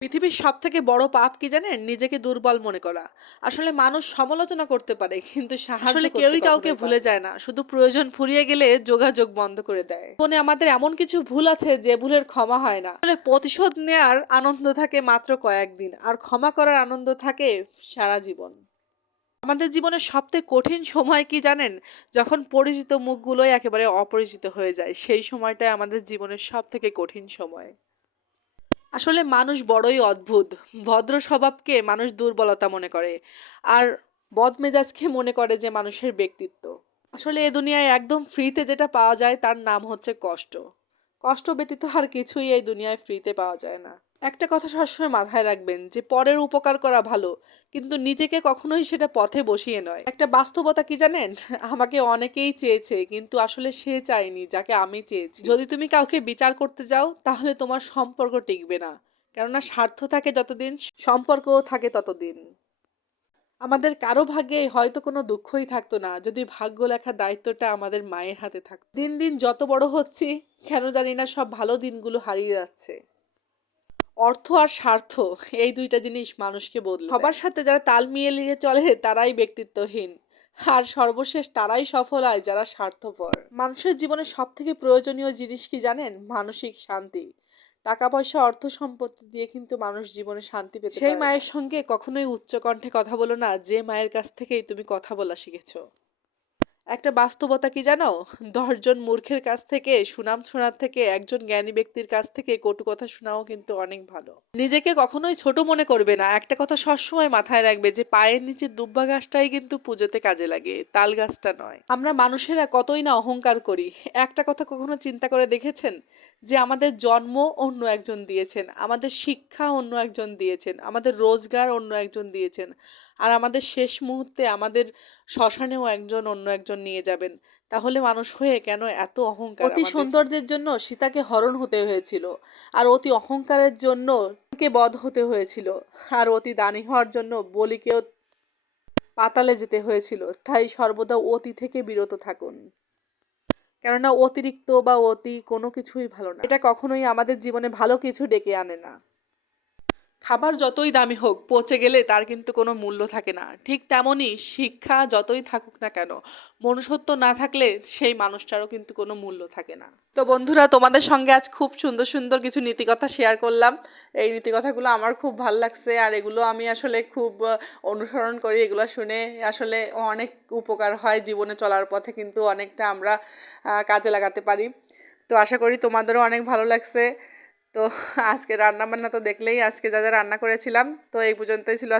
পৃথিবীর সব থেকে বড় পাপ কি জানেন? নিজেকে দুর্বল মনে করা। আসলে মানুষ সমালোচনা করতে পারে কিন্তু আসলে কেউই কাউকে ভুলে যায় না। শুধু প্রয়োজন ফুরিয়ে গেলে যোগাযোগ বন্ধ করে দেয়। জীবনে আমাদের এমন কিছু ভুল আছে যে ভুলের ক্ষমা হয় না। আসলে প্রতিশোধ নেয়ার আনন্দ থাকে মাত্র কয়েকদিন আর ক্ষমা করার আনন্দ থাকে সারা জীবন। আমাদের জীবনের সবথেকে কঠিন সময় কি জানেন? যখন পরিচিত মুখগুলোই একেবারে অপরিচিত হয়ে যায় সেই সময়টাই আমাদের জীবনের সব থেকে কঠিন সময়। আসলে মানুষ বড়ই অদ্ভুত। ভদ্র স্বভাবকে মানুষ দুর্বলতা মনে করে আর বদমেজাজকে মনে করে যে মানুষের ব্যক্তিত্ব। আসলে এ দুনিয়ায় একদম ফ্রিতে যেটা পাওয়া যায় তার নাম হচ্ছে কষ্ট। কষ্ট ব্যতীত আর কিছুই এই দুনিয়ায় ফ্রিতে পাওয়া যায় না। একটা কথা সবসময় মাথায় রাখবেন যে পরের উপকার করা ভালো, কিন্তু নিজেকে কখনোই সেটা পথে বসিয়ে নয়। একটা বাস্তবতা কি জানেন? আমাকে অনেকেই চেয়েছে, কিন্তু আসলে সে চায়নি যাকে আমি চেয়েছি। যদি তুমি কাউকে বিচার করতে যাও, তাহলে তোমার সম্পর্ক টিকবে না। কেননা স্বার্থ থাকে যতদিন, সম্পর্কও থাকে ততদিন। আমাদের কারও ভাগ্যে হয়তো কোনো দুঃখই থাকতো না, যদি ভাগ্য লেখার দায়িত্বটা আমাদের মায়ের হাতে থাকতো। দিন দিন যত বড় হচ্ছি, কেন জানি না সব ভালো দিনগুলো হারিয়ে যাচ্ছে। অর্থ আর স্বার্থ এই দুইটা জিনিস মানুষকে বদলে সবার সাথে যারা তাল মিলিয়ে চলে তারাই ব্যক্তিত্বহীন। আর সর্বশেষ তারাই সফল হয় যারা স্বার্থপর। মানুষের জীবনে সব থেকে প্রয়োজনীয় জিনিস কি জানেন? মানসিক শান্তি। টাকা পয়সা অর্থ সম্পত্তি দিয়ে কিন্তু মানুষ জীবনে শান্তি পেতে সেই মায়ের সঙ্গে কখনোই উচ্চ কণ্ঠে কথা বলো না যে মায়ের কাছ থেকেই তুমি কথা বলা শিখেছো। একটা বাস্তবতা কি জানো? দশজন মূর্খের কাছ থেকে, সুনাম শোনার থেকে, একজন জ্ঞানী ব্যক্তির কাছ থেকে কটু কথা শোনাও কিন্তু অনেক ভালো। নিজেকে কখনোই ছোট মনে করবে না। একটা কথা সবসময় মাথায় রাখবে যে, পায়ের নিচে দুব্বা গাছটাই কিন্তু পুজোতে কাজে লাগে, তাল গাছটা নয়। আমরা মানুষেরা কতই না অহংকার করি। একটা কথা কখনো চিন্তা করে দেখেছেন? যে, আমাদের জন্ম অন্য একজন দিয়েছেন, আমাদের শিক্ষা অন্য একজন দিয়েছেন, আমাদের রোজগার অন্য একজন দিয়েছেন। আর আমাদের শেষ মুহূর্তে আমাদের শ্মশানেও একজন অন্য একজন নিয়ে যাবেন। তাহলে মানুষ হয়ে কেন এত অহংকার অতি সৌন্দর্যের জন্য সীতাকে হরণ হতে হয়েছিল আর অতি অহংকারের জন্য কে বধ হতে হয়েছিল আর অতি দানি হওয়ার জন্য বলিকেও পাতালে যেতে হয়েছিল। তাই সর্বদা অতি থেকে বিরত থাকুন। কেননা অতিরিক্ত বা অতি কোনো কিছুই ভালো না। এটা কখনোই আমাদের জীবনে ভালো কিছু ডেকে আনে না। খাবার যতই দামি হোক, পচে গেলে তার কিন্তু কোনো মূল্য থাকে না। ঠিক তেমনই শিক্ষা যতই থাকুক না কেন, মনুষ্যত্ব না থাকলে সেই মানুষটারও কিন্তু কোনো মূল্য থাকে না। তো বন্ধুরা, তোমাদের সঙ্গে আজ খুব সুন্দর সুন্দর কিছু নীতিকথা শেয়ার করলাম। এই নীতিকথাগুলো আমার খুব ভালো লাগছে আর এগুলো আমি আসলে খুব অনুসরণ করি এগুলো শুনে। আসলে অনেক উপকার হয় জীবনে চলার পথে কিন্তু অনেকটা আমরা কাজে লাগাতে পারি। তো আশা করি তোমাদেরও অনেক ভালো লাগছে। তো আজকে রান্না বান্না তো দেখলেই আজকে যা যা রান্না করেছিলাম, তো এই পর্যন্তই ছিল